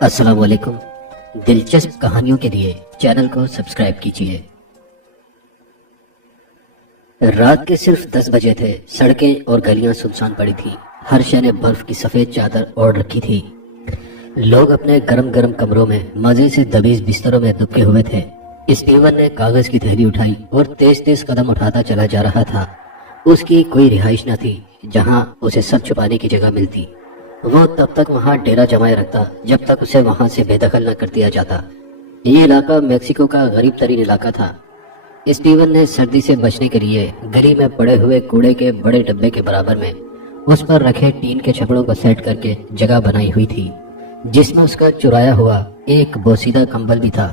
السلام علیکم۔ دلچسپ کہانیوں کے لیے چینل کو سبسکرائب کیجیے۔ رات کے صرف 10 بجے تھے۔ سڑکیں اور گلیاں سنسان پڑی تھی۔ ہر شے نے برف کی سفید چادر اوڑھ رکھی تھی۔ لوگ اپنے گرم گرم کمروں میں مزے سے دبیز بستروں میں دبکے ہوئے تھے۔ اسٹیون نے کاغذ کی تھیلی اٹھائی اور تیز تیز قدم اٹھاتا چلا جا رہا تھا۔ اس کی کوئی رہائش نہ تھی جہاں اسے سر چھپانے کی جگہ ملتی۔ وہ تب تک وہاں ڈیرا جمائے رکھتا جب تک اسے وہاں سے بے دخل نہ کر دیا جاتا۔ یہ علاقہ میکسیکو کا غریب ترین علاقہ تھا۔ اسٹیون نے سردی سے بچنے کے لیے گلی میں پڑے ہوئے کوڑے کے بڑے ڈبے کے برابر میں اس پر رکھے ٹین کے چھپڑوں کو سیٹ کر کے جگہ بنائی ہوئی تھی، جس میں اس کا چرایا ہوا ایک بوسیدہ کمبل بھی تھا۔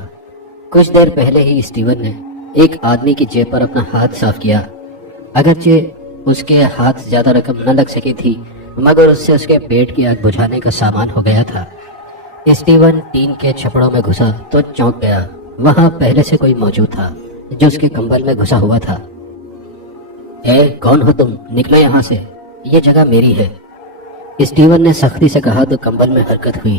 کچھ دیر پہلے ہی اسٹیون نے ایک آدمی کی جیب پر اپنا ہاتھ صاف کیا۔ اگرچہ اس کے ہاتھ زیادہ رقم نہ لگ سکی تھی، مگر اس سے اس کے پیٹ کی آگ بجھانے کا سامان ہو گیا تھا۔ اسٹیون ٹین کے چھپڑوں میں گھسا تو چونک گیا۔ وہاں پہلے سے کوئی موجود تھا جو اس کے کمبل میں گھسا ہوا تھا۔ اے کون ہو تم؟ نکلو یہاں سے، یہ جگہ میری ہے، اسٹیون نے سختی سے کہا تو کمبل میں حرکت ہوئی۔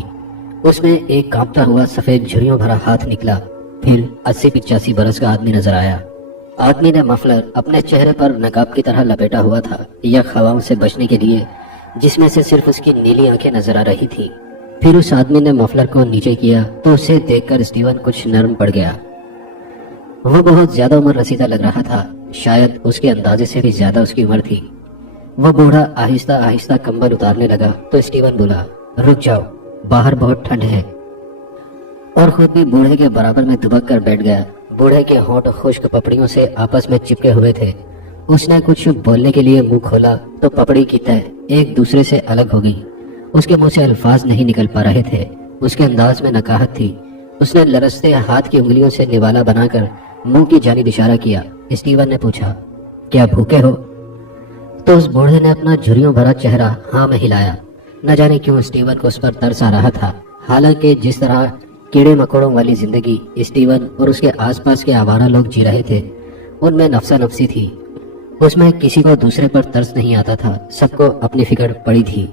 اس میں ایک کانپتا ہوا سفید جھریوں بھرا ہاتھ نکلا۔ پھر 80-85 برس کا آدمی نظر آیا۔ آدمی نے مفلر اپنے چہرے پر نقاب کی طرح لپیٹا ہوا تھا، یا ہواؤں سے بچنے کے لیے، جس میں سے صرف اس کی نیلی آنکھیں نظر آ رہی تھی۔ پھر اس آدمی نے مفلر کو نیچے کیا تو اسے دیکھ کر اسٹیون کچھ نرم پڑ گیا۔ وہ بہت زیادہ عمر رسیدہ لگ رہا تھا، شاید اس کے اندازے سے بھی زیادہ اس کی عمر تھی۔ وہ بوڑھا آہستہ آہستہ کمبل اتارنے لگا تو اسٹیون بولا، رک جاؤ، باہر بہت ٹھنڈ ہے، اور خود بھی بوڑھے کے برابر میں دبک کر بیٹھ گیا۔ بوڑھے کے ہونٹ خشک پپڑیوں سے آپس میں چپکے ہوئے تھے۔ اس نے کچھ بولنے کے لیے منہ کھولا تو پپڑی کی تہ ایک دوسرے سے الگ ہو گئی۔ اس کے منہ سے الفاظ نہیں نکل پا رہے تھے۔ اس کے انداز میں نکاہت تھی۔ اس نے لرزتے ہاتھ کی انگلیوں سے نوالا بنا کر منہ کی جانب اشارہ کیا۔ اسٹیون نے پوچھا، کیا بھوکے ہو؟ تو اس بوڑھے نے اپنا جھریوں بھرا چہرہ ہاں میں ہلایا۔ نہ جانے کیوں اسٹیون کو اس پر ترس آ رہا تھا۔ حالانکہ جس طرح کیڑے مکوڑوں والی زندگی اسٹیون اور اس کے آس پاس کے آوارہ لوگ جی رہے تھے، ان میں نفسا نفسی تھی۔ اس میں کسی کو دوسرے پر ترس نہیں آتا تھا، سب کو اپنی فکر پڑی تھی۔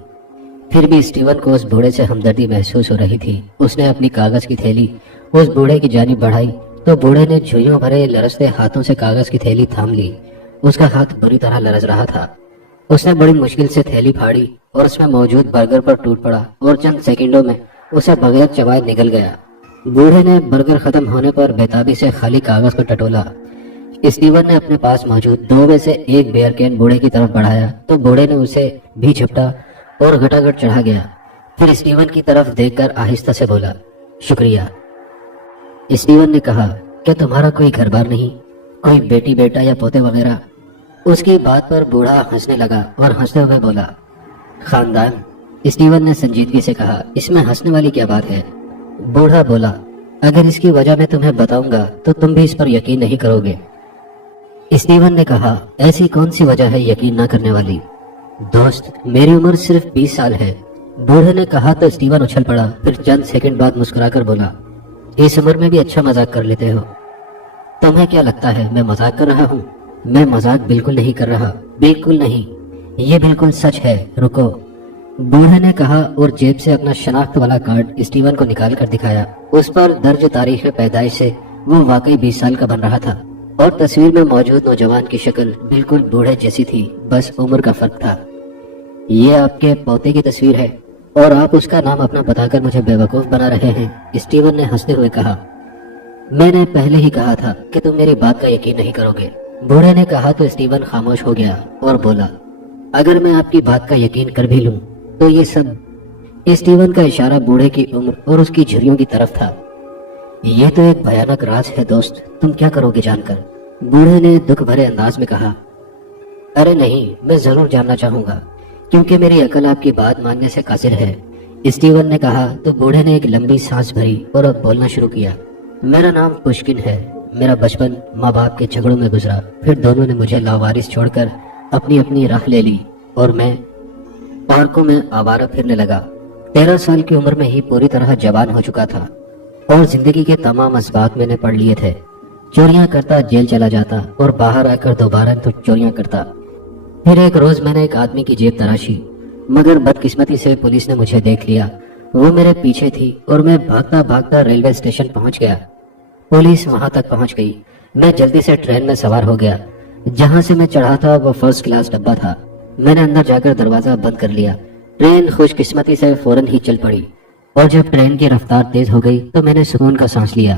پھر بھی اسٹیون کو اس بوڑھے سے ہمدردی محسوس ہو رہی تھی۔ اس نے اپنی کاغذ کی تھیلی اس بوڑھے کی جانب بڑھائی تو بوڑھے نے جھریوں بھرے لرزتے ہاتھوں سے کاغذ کی تھیلی تھام لی۔ اس کا ہاتھ بری طرح لرز رہا تھا۔ اس نے بڑی مشکل سے تھیلی پھاڑی اور اس میں موجود برگر پر ٹوٹ پڑا اور چند سیکنڈوں میں اسے بغیر چبائے نگل گیا۔ بوڑھے نے برگر ختم ہونے پر بےتابی سے خالی کاغذ کو ٹٹولا۔ اسٹیون نے اپنے پاس موجود 2 میں سے ایک بیئر کین بوڑھے کی طرف بڑھایا تو بوڑھے نے اسے بھی جھپٹا اور گھٹاگھٹ چڑھا گیا۔ پھر اسٹیون کی طرف دیکھ کر آہستہ سے بولا، شکریہ۔ اسٹیون نے کہا، کیا تمہارا کوئی گھر بار نہیں؟ کوئی بیٹی بیٹا یا پوتے وغیرہ؟ اس کی بات پر بوڑھا ہنسنے لگا اور ہنستے ہوئے بولا، خاندان۔ اسٹیون نے سنجیدگی سے کہا، اس میں ہنسنے والی کیا بات ہے؟ بوڑھا بولا، اگر اس کی وجہ میں تمہیں بتاؤں گا تو تم بھی اس پر یقین نہیں کرو گے۔ اسٹیون نے کہا، ایسی کون سی وجہ ہے یقین نہ کرنے والی؟ دوست، میری عمر صرف 20 سال ہے۔ بوڑھے نے کہا تو اسٹیون اچھل پڑا، پھر چند سیکنڈ بعد مسکرا کر بولا، اس عمر میں بھی اچھا مذاق کر لیتے ہو۔ تمہیں کیا لگتا ہے میں مذاق کر رہا ہوں؟ میں مذاق بالکل نہیں کر رہا، بالکل نہیں، یہ بالکل سچ ہے، رکو۔ بوڑھے نے کہا اور جیب سے اپنا شناخت والا کارڈ اسٹیون کو نکال کر دکھایا۔ اس پر درج تاریخ پیدائش سے وہ واقعی 20 سال کا بن رہا تھا، اور تصویر میں موجود نوجوان کی شکل بالکل بوڑھے جیسی تھی، بس عمر کا فرق تھا۔ یہ آپ کے پوتے کی تصویر ہے اور آپ اس کا نام اپنا بتا کر مجھے بے وقوف بنا رہے ہیں، اسٹیون نے ہنستے ہوئے کہا۔ میں نے پہلے ہی کہا تھا کہ تم میری بات کا یقین نہیں کرو گے، بوڑھے نے کہا تو اسٹیون خاموش ہو گیا اور بولا، اگر میں آپ کی بات کا یقین کر بھی لوں تو یہ سب، اسٹیون کا اشارہ بوڑھے کی عمر اور اس کی جھریوں کی طرف تھا، یہ تو ایک بھیانک راز ہے دوست، تم کیا کرو گے جان کر؟ بوڑھے نے دکھ بھرے انداز میں کہا، ارے نہیں، میں ضرور جاننا چاہوں گا، کیونکہ میری عقل آپ کی بات ماننے سے قاصر ہے، اسٹیون نے کہا تو بوڑھے نے ایک لمبی سانس بھری اور اب بولنا شروع کیا۔ میرا نام پشکن ہے، میرا بچپن ماں باپ کے جھگڑوں میں گزرا، پھر دونوں نے مجھے لاوارث چھوڑ کر اپنی اپنی راہ لے لی اور میں پارکوں میں آوارہ پھرنے لگا۔ 13 سال کی عمر میں ہی پوری طرح جوان ہو چکا تھا اور زندگی کے تمام اسباق میں نے پڑھ لیے تھے۔ چوریاں کرتا جیل چلا جاتا اور باہر آ کر دوبارہ تو چوریاں کرتا۔ پھر ایک روز میں نے ایک آدمی کی جیب تراشی، مگر بدقسمتی سے پولیس نے مجھے دیکھ لیا۔ وہ میرے پیچھے تھی اور میں بھاگتا بھاگتا ریلوے اسٹیشن پہنچ گیا۔ پولیس وہاں تک پہنچ گئی۔ میں جلدی سے ٹرین میں سوار ہو گیا۔ جہاں سے میں چڑھا تھا وہ فرسٹ کلاس ڈبہ تھا۔ میں نے اندر جا کر دروازہ بند کر لیا۔ ٹرین خوش قسمتی سے فوراً ہی چل پڑی، اور جب ٹرین کی رفتار تیز ہو گئی تو میں نے سکون کا سانس لیا،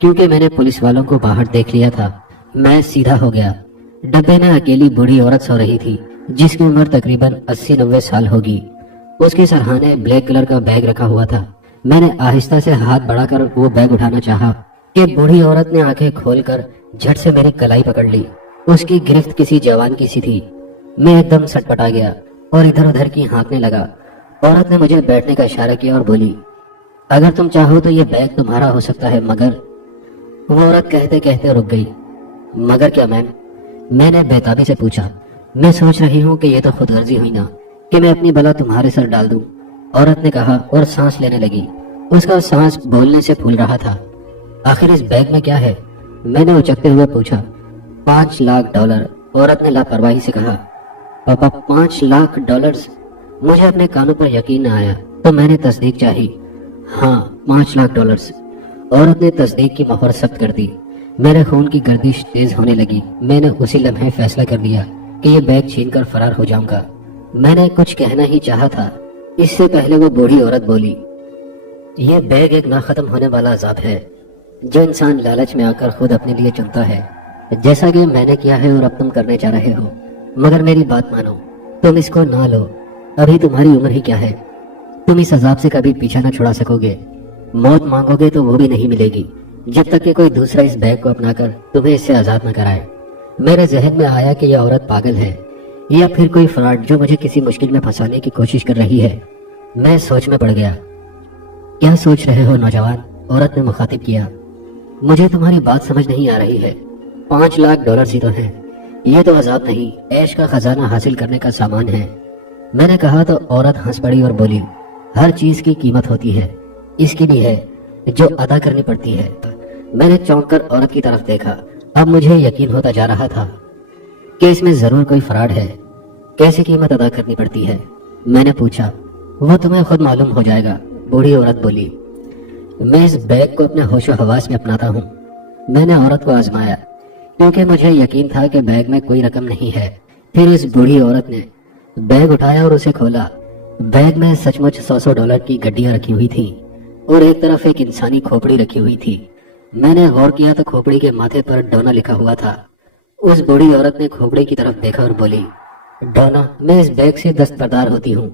کیونکہ میں نے پولیس والوں کو باہر دیکھ لیا تھا۔ میں سیدھا ہو گیا۔ ڈبے میں اکیلی بوڑھی عورت سو رہی تھی، جس کی عمر تقریباً 80-90 سال ہوگی۔ اس کے سرہانے بلیک کلر کا بیگ رکھا ہوا تھا۔ میں نے آہستہ سے ہاتھ بڑھا کر وہ بیگ اٹھانا چاہا کہ بوڑھی عورت نے آنکھیں کھول کر جھٹ سے میری کلائی پکڑ لی۔ اس کی گرفت کسی جوان کی سی تھی۔ میں ایک دم سٹپٹا گیا اور ادھر ادھر کی ہانکنے لگا۔ عورت نے مجھے بیٹھنے کا اشارہ کیا اور بولی، اگر تم چاہو تو یہ بیگ تمہارا ہو سکتا ہے، مگر… وہ عورت کہتے کہتے رک گئی۔ مگر کیا میم؟ میں نے بےتابی سے پوچھا۔ میں سوچ رہی ہوں کہ یہ تو خود غرضی ہوئی نا، کہ میں اپنی بلا تمہارے سر ڈال دوں، عورت نے کہا اور سانس لینے لگی۔ اس کا سانس بولنے سے پھول رہا تھا۔ آخر اس بیگ میں کیا ہے؟ میں نے اچکتے ہوئے پوچھا۔ 5 لاکھ ڈالر، عورت نے لاپرواہی سے کہا۔ پاپا 5 لاکھ ڈالرز؟ مجھے اپنے کانوں پر یقین نہ آیا تو میں نے تصدیق چاہی۔ ہاں 5 لاکھ ڈالرز، عورت نے تصدیق کی مہر سخت کر دی۔ میرے خون کی گردش تیز ہونے لگی۔ میں نے اسی لمحے فیصلہ کر لیا کہ یہ بیگ چھین کر فرار ہو جاؤں گا۔ میں نے کچھ کہنا ہی چاہا تھا، اس سے پہلے وہ بوڑھی عورت بولی، یہ بیگ ایک نہ ختم ہونے والا عذاب ہے جو انسان لالچ میں آ کر خود اپنے لیے چنتا ہے، جیسا کہ میں نے کیا ہے اور اب تم کرنے جا رہے ہو۔ مگر میری بات مانو، تم اس کو نہ لو۔ ابھی تمہاری عمر ہی کیا ہے؟ تم اس عذاب سے کبھی پیچھا نہ چھڑا سکو گے۔ موت مانگو گے تو وہ بھی نہیں ملے گی جب تک کہ کوئی دوسرا اس بیگ کو اپنا کر تمہیں اس سے آزاد نہ کرائے۔ میرے ذہن میں آیا کہ یہ عورت پاگل ہے یا پھر کوئی فراڈ جو مجھے کسی مشکل میں پھنسانے کی کوشش کر رہی ہے۔ میں سوچ میں پڑ گیا۔ کیا سوچ رہے ہو نوجوان؟ عورت نے مخاطب کیا۔ مجھے تمہاری بات سمجھ نہیں آ رہی ہے۔ 5 لاکھ ڈالر ہی تو ہیں، یہ تو عذاب نہیں، عیش کا خزانہ حاصل کرنے کا سامان ہے۔ میں نے کہا تو عورت ہنس پڑی اور بولی، ہر چیز کی قیمت ہوتی ہے، اس کی بھی ہے جو ادا کرنی پڑتی ہے۔ میں نے چونک کر عورت کی طرف دیکھا۔ اب مجھے یقین ہوتا جا رہا تھا کہ اس میں ضرور کوئی فراڈ ہے۔ کیسے قیمت ادا کرنی پڑتی ہے؟ میں نے پوچھا۔ وہ تمہیں خود معلوم ہو جائے گا، بوڑھی عورت بولی۔ میں اس بیگ کو اپنے ہوش و حواس میں اپناتا ہوں۔ میں نے عورت کو آزمایا کیونکہ مجھے یقین تھا کہ بیگ میں کوئی رقم نہیں ہے۔ پھر اس بوڑھی عورت نے بیگ اٹھایا اور اسے کھولا۔ بیگ میں سچ مچ 100 ڈالر کی گڈیاں رکھی ہوئی تھیں اور ایک طرف ایک انسانی کھوپڑی رکھی ہوئی تھی۔ میں نے غور کیا تو کھوپڑی کے ماتھے پر ڈونا لکھا ہوا تھا۔ اس بوڑھی عورت نے کھوپڑی کی طرف دیکھا اور بولی، ڈونا، میں اس بیگ سے دستبردار ہوتی ہوں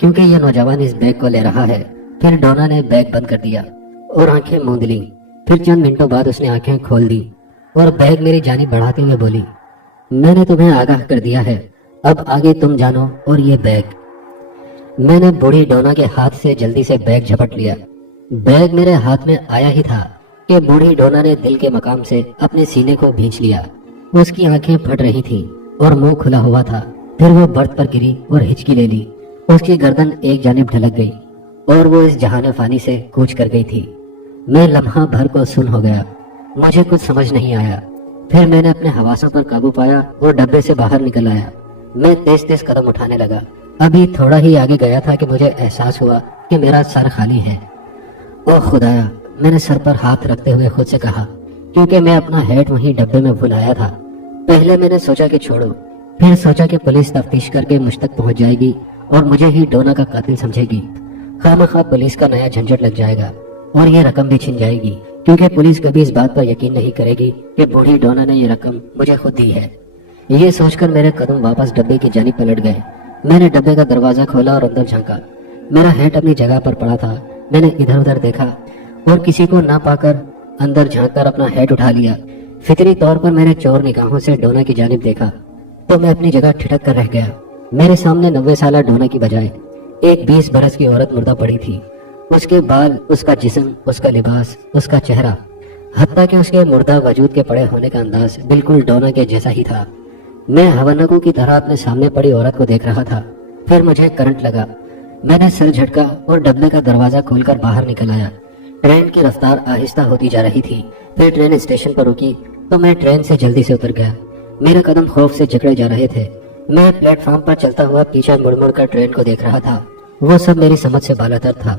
کیونکہ یہ نوجوان اس بیگ کو لے رہا ہے۔ پھر ڈونا نے بیگ بند کر دیا اور آنکھیں موند لیں۔ پھر چند منٹوں بعد اس نے آنکھیں کھول دی اور بیگ میری جانب بڑھاتے ہوئے بولی، میں نے تمہیں آگاہ کر دیا ہے، اب آگے تم جانو اور یہ بیگ۔ میں نے بوڑھی ڈونا کے ہاتھ سے جلدی سے بیگ جھپٹ لیا۔ بیگ میرے ہاتھ میں آیا ہی تھا کہ بوڑھی ڈونا نے دل کے مقام سے اپنے سینے کو بھینچ لیا۔ اس کی آنکھیں پھٹ رہی تھیں اور منہ کھلا ہوا تھا۔ پھر وہ برت پر گری اور ہچکی لے لی۔ اس کی گردن ایک جانب ڈھلک گئی اور وہ اس جہان فانی سے کوچ کر گئی تھی۔ میں لمحہ بھر کو سن ہو گیا، مجھے کچھ سمجھ نہیں آیا۔ پھر میں نے اپنے حواسوں پر قابو پایا اور ڈبے سے باہر نکل آیا۔ میں تیز تیز قدم اٹھانے لگا۔ ابھی تھوڑا ہی آگے گیا تھا کہ مجھے احساس ہوا کہ میرا سر خالی ہے۔ اوہ خدایا، میں نے سر پر ہاتھ رکھتے ہوئے خود سے کہا، کیونکہ میں اپنا ہیٹ وہیں ڈبے میں بھول آیا تھا۔ پہلے میں نے سوچا کہ چھوڑو، پھر سوچا کہ پولیس تفتیش کر کے مجھ تک پہنچ جائے گی اور مجھے ہی ڈونا کا قاتل سمجھے گی۔ خواہ پولیس کا نیا جھنجٹ لگ جائے گا اور یہ رقم بھی چھن جائے گی، کیونکہ پولیس کبھی اس بات پر یقین نہیں کرے گی کہ بوڑھی ڈونا نے یہ رقم مجھے خود دی ہے۔ یہ سوچ کر میرے قدم واپس ڈبے کی جانب پلٹ گئے۔ میں نے ڈبے کا دروازہ کھولا اور اندر جھانکا۔ میرا ہیٹ اپنی جگہ پر پڑا تھا۔ میں نے ادھر ادھر دیکھا اور کسی کو نہ پا کر اندر جھانک کر اپنا ہیٹ اٹھا لیا۔ فطری طور پر میں نے چور نگاہوں سے ڈونا کی جانب دیکھا تو میں اپنی جگہ ٹھٹک کر رہ گیا۔ میرے سامنے 90 سالہ ڈونا کی بجائے ایک 20 برس کی عورت مردہ پڑی تھی۔ اس کے بال، اس کا جسم، اس کا لباس، اس کا چہرہ، حتیٰ کہ اس کے مردہ وجود کے پڑے ہونے کا انداز بالکل ڈونا کے جیسا ہی تھا۔ میں ہونکوں کی طرح اپنے سامنے پڑی عورت کو دیکھ رہا تھا۔ پھر مجھے کرنٹ لگا۔ میں نے سر جھٹکا اور ڈبے کا دروازہ کھول کر باہر نکل آیا۔ ٹرین کی رفتار آہستہ ہوتی جا رہی تھی۔ پھر ٹرین اسٹیشن پر رکی تو میں ٹرین سے جلدی سے اتر گیا۔ میرے قدم خوف سے جکڑے جا رہے تھے۔ میں پلیٹ فارم پر چلتا ہوا پیچھے مڑ مڑ کر ٹرین کو دیکھ رہا تھا۔ وہ سب میری سمجھ سے بالاتر تھا۔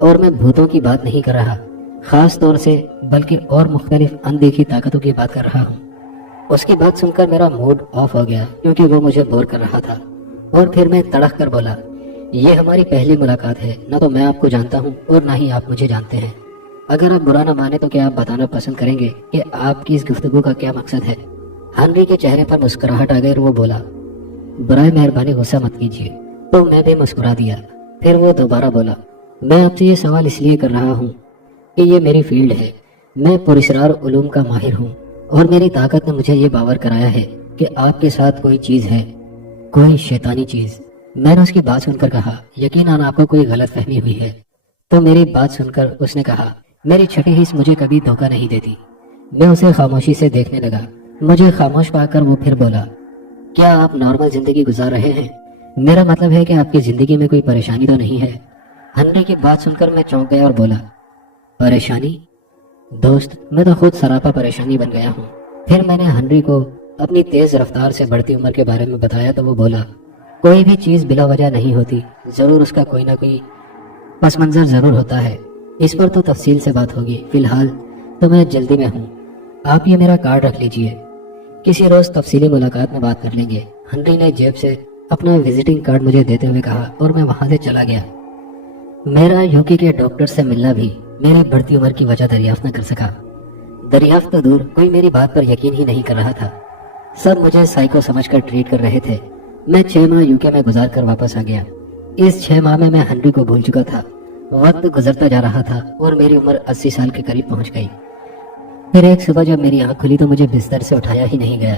اور میں بھوتوں کی بات نہیں کر رہا، خاص طور سے بلکہ اور مختلف اندیکھی طاقتوں کی بات کر رہا ہوں۔ اس کی بات سن کر میرا موڈ آف ہو گیا کیونکہ وہ مجھے بور کر رہا تھا، اور پھر میں تڑک کر بولا، یہ ہماری پہلی ملاقات ہے، نہ تو میں آپ کو جانتا ہوں اور نہ ہی آپ مجھے جانتے ہیں۔ اگر آپ برا نہ مانے تو کیا آپ بتانا پسند کریں گے کہ آپ کی اس گفتگو کا کیا مقصد ہے؟ ہنری کے چہرے پر مسکراہٹ آ گئی اور وہ بولا، برائے مہربانی غصہ مت کیجیے۔ تو میں بھی مسکرا دیا۔ پھر وہ دوبارہ بولا، میں آپ سے یہ سوال اس لیے کر رہا ہوں کہ یہ میری فیلڈ ہے، میں پراسرار علوم کا ماہر ہوں، اور میری طاقت نے مجھے یہ باور کرایا ہے کہ آپ کے ساتھ کوئی چیز ہے، کوئی شیطانی چیز۔ میں نے اس کی بات سن کر کہا، یقیناً آپ کو کوئی غلط فہمی ہوئی ہے۔ تو میری بات سن کر اس نے کہا، میری چھٹی حص مجھے کبھی دھوکہ نہیں دیتی۔ میں اسے خاموشی سے دیکھنے لگا۔ مجھے خاموش پا کر وہ پھر بولا، کیا آپ نارمل زندگی گزار رہے ہیں؟ میرا مطلب ہے کہ آپ کی زندگی میں کوئی پریشانی تو نہیں ہے؟ ہنری کی بات سن کر میں چونک گیا اور بولا، پریشانی؟ دوست، میں تو خود سراپا پریشانی بن گیا ہوں۔ پھر میں نے ہنری کو اپنی تیز رفتار سے بڑھتی عمر کے بارے میں بتایا تو وہ بولا، کوئی بھی چیز بلا وجہ نہیں ہوتی، ضرور اس کا کوئی نہ کوئی پس منظر ضرور ہوتا ہے۔ اس پر تو تفصیل سے بات ہوگی، فی الحال تو میں جلدی میں ہوں۔ آپ یہ میرا کارڈ رکھ لیجئے، کسی روز تفصیلی ملاقات میں بات کر لیں گے۔ ہنری نے جیب سے اپنا وزٹنگ کارڈ مجھے دیتے ہوئے کہا اور میں وہاں سے چلا گیا۔ میرا یوکی کے ڈاکٹر سے ملنا بھی میری بڑھتی عمر کی وجہ دریافت نہ کر سکا۔ دریافت تو دور، کوئی میری بات پر یقین ہی نہیں کر رہا تھا۔ سب مجھے سائیکو سمجھ کر ٹریٹ کر رہے تھے۔ میں 6 ماہ یوکے میں گزار کر واپس آ گیا۔ اس 6 ماہ میں ہنری کو بھول چکا تھا۔ وقت گزرتا جا رہا تھا اور میری عمر 80 سال کے قریب پہنچ گئی۔ پھر ایک صبح جب میری آنکھ کھلی تو مجھے بستر سے اٹھایا ہی نہیں گیا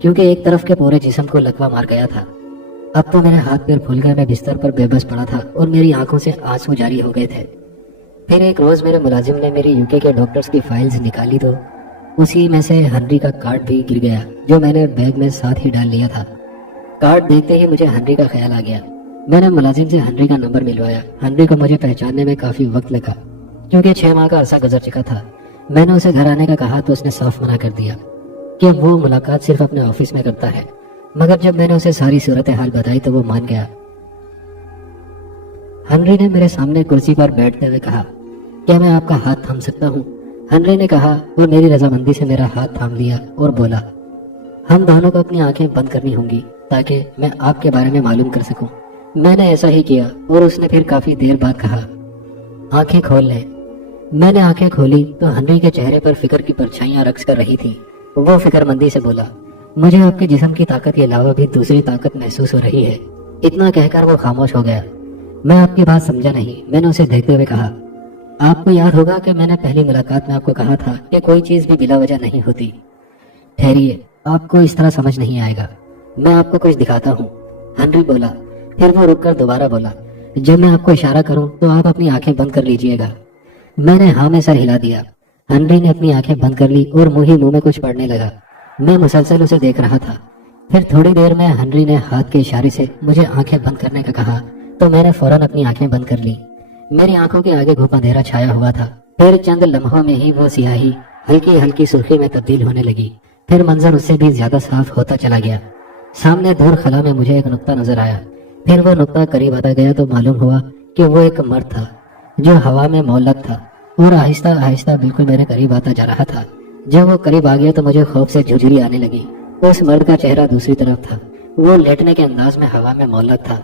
کیونکہ ایک طرف کے پورے جسم کو لکوا مار گیا تھا۔ اب تو میرے ہاتھ پیر پھول گئے، میں بستر پر بے بس پڑا تھا اور میری آنکھوں سے آنسو جاری ہو گئے تھے۔ پھر ایک روز میرے ملازم نے میری یوکے کے ڈاکٹرز کی فائلز نکالی تو اسی میں سے ہنری کا کارڈ بھی گر گیا جو میں نے بیگ میں ساتھ ہی ڈال لیا تھا۔ کارڈ دیکھتے ہی مجھے ہنری کا خیال آ گیا۔ میں نے ملازم سے ہنری کا نمبر ملوایا۔ ہنری کو مجھے پہچاننے میں کافی وقت لگا کیونکہ 6 ماہ کا عرصہ گزر چکا تھا۔ میں نے اسے گھر آنے کا کہا تو اس نے صاف منع کر دیا کہ وہ ملاقات صرف اپنے آفس میں کرتا ہے، مگر جب میں نے اسے ساری صورتحال بتائی تو وہ مان گیا۔ ہنری نے میرے سامنے کرسی پر بیٹھتے ہوئے کہا، کیا میں آپ کا ہاتھ تھام سکتا ہوں؟ ہنری نے کہا اور میری رضامندی سے میرا ہاتھ تھام لیا اور بولا، ہم دونوں کو اپنی آنکھیں بند کرنی ہوں گی تاکہ میں آپ کے بارے میں معلوم کر سکوں۔ میں نے ایسا ہی کیا اور اس نے پھر کافی دیر بعد کہا، آنکھیں کھول لیں۔ میں نے آنکھیں کھولی تو ہنری کے چہرے پر فکر کی پرچھائیاں رقص کر رہی تھی۔ وہ فکر مندی سے بولا، مجھے آپ کے جسم کی طاقت کے علاوہ بھی دوسری طاقت محسوس ہو رہی ہے۔ اتنا کہہ کر وہ خاموش ہو گیا۔ میں آپ کی بات سمجھا نہیں۔ میں نے اسے دیکھتے ہوئے کہا، آپ کو یاد ہوگا کہ میں نے پہلی ملاقات میں آپ کو کہا تھا کہ کوئی چیز بھی بلا وجہ نہیں ہوتی۔ ٹھہریے، آپ کو اس طرح سمجھ نہیں آئے گا، میں آپ کو کچھ دکھاتا ہوں۔ ہنری بولا، پھر وہ رک کر دوبارہ بولا، جب میں آپ کو اشارہ کروں تو آپ اپنی آنکھیں بند کر لیجئے گا۔ میں نے ہاں میں سر ہلا دیا۔ ہنری نے اپنی آنکھیں بند کر لی اور منہ ہی منہ میں کچھ پڑھنے لگا۔ میں مسلسل اسے دیکھ رہا تھا۔ پھر تھوڑی دیر میں ہنری نے ہاتھ کے اشارے سے مجھے آنکھیں بند کرنے کا کہا تو میں نے فوراً اپنی آنکھیں بند کر لی۔ میری آنکھوں کے آگے گھوپ اندھیرا چھایا ہوا تھا۔ پھر چند لمحوں میں ہی وہ سیاہی ہلکی ہلکی سرخی میں تبدیل ہونے لگی۔ پھر منظر اس سے بھی زیادہ صاف ہوتا چلا گیا۔ سامنے دور خلا میں مجھے ایک نقطہ نظر آیا۔ پھر وہ نقطہ قریب آتا گیا تو معلوم ہوا کہ وہ ایک مرد تھا جو ہوا میں معلق تھا اور آہستہ آہستہ بالکل میرے قریب آتا جا رہا تھا۔ جب وہ قریب آ گیا تو مجھے خوف سے جھرجھری آنے لگی۔ اس مرد کا چہرہ دوسری طرف تھا۔ وہ لیٹنے کے انداز میں ہوا میں معلق تھا۔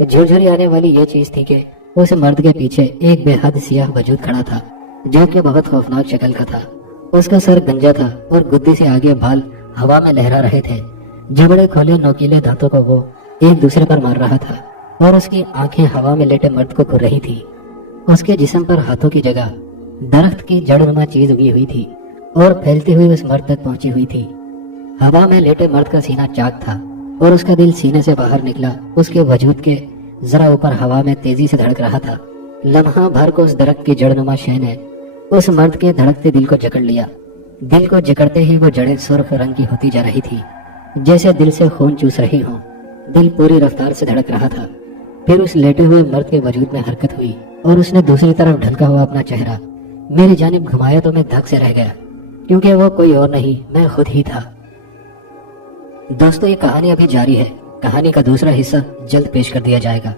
جھرجھری آنے والی یہ چیز تھی کہ اس مرد کے پیچھے ایک بے حد سیاہ وجود کھڑا تھا جو کہ بہت خوفناک شکل کا تھا۔ اس کا سر گنجا تھا اور گدی سے آگے بال ہوا میں لہرا رہے تھے۔ جبڑے کھولے نوکیلے دانتوں کو وہ ایک دوسرے پر مار رہا تھا اور اس کی آنکھیں ہوا میں لیٹے مرد کو گھور رہی تھی۔ اس کے جسم پر ہاتھوں کی جگہ درخت کی جڑ نما چیز اگی ہوئی تھی اور پھیلتی ہوئی اس مرد تک پہنچی ہوئی تھی۔ ہوا میں لیٹے مرد کا سینہ چاک تھا اور اس کا دل سینے سے باہر نکلا۔ اس کے وجود کے ذرا اوپر ہوا میں تیزی سے دھڑک رہا تھا۔ لمحہ بھر کو اس درخت کی جڑ نما شے نے اس مرد کے دھڑکتے دل کو جکڑ لیا۔ دل کو جکڑتے ہی وہ جڑیں سرخ رنگ کی ہوتی جا رہی تھی جیسے دل سے خون چوس رہی ہوں۔ دل پوری رفتار سے دھڑک رہا تھا۔ پھر اس لیٹے ہوئے مرد کے وجود میں حرکت ہوئی اور اس نے دوسری طرف ڈھلکا ہوا اپنا چہرہ میری جانب گھمایا تو میں دھک سے رہ گیا کیونکہ وہ کوئی اور نہیں، میں خود ہی تھا۔ دوستو، یہ کہانی ابھی جاری ہے۔ کہانی کا دوسرا حصہ جلد پیش کر دیا جائے گا۔